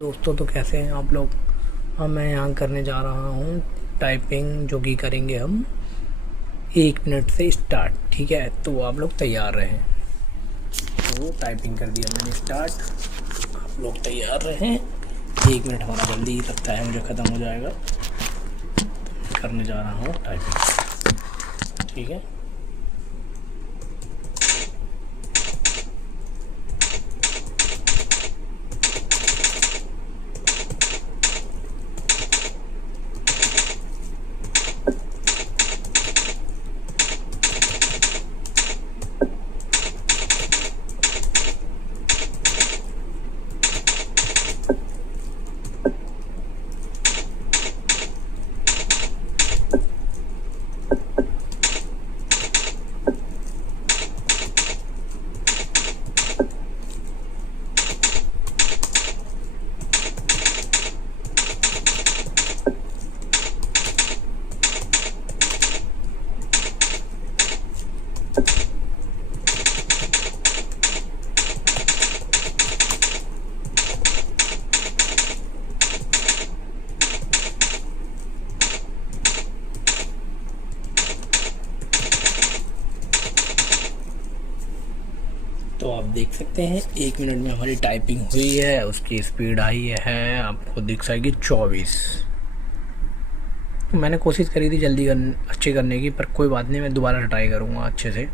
दोस्तों, तो कैसे हैं आप लोग। अब मैं यहाँ करने जा रहा हूँ टाइपिंग, जो कि करेंगे हम 1 मिनट से स्टार्ट। ठीक है, तो आप लोग तैयार रहें। तो टाइपिंग कर दिया मैंने स्टार्ट, आप लोग तैयार रहें। 1 मिनट हमारा जल्दी ही लगता है, मुझे ख़त्म हो जाएगा। करने जा रहा हूँ टाइपिंग। ठीक है, तो आप देख सकते हैं 1 मिनट में हमारी टाइपिंग हुई है। उसकी स्पीड आई है, आपको दिख जाएगी 24। मैंने कोशिश करी थी जल्दी अच्छी करने की, पर कोई बात नहीं, मैं दोबारा ट्राई करूँगा अच्छे से।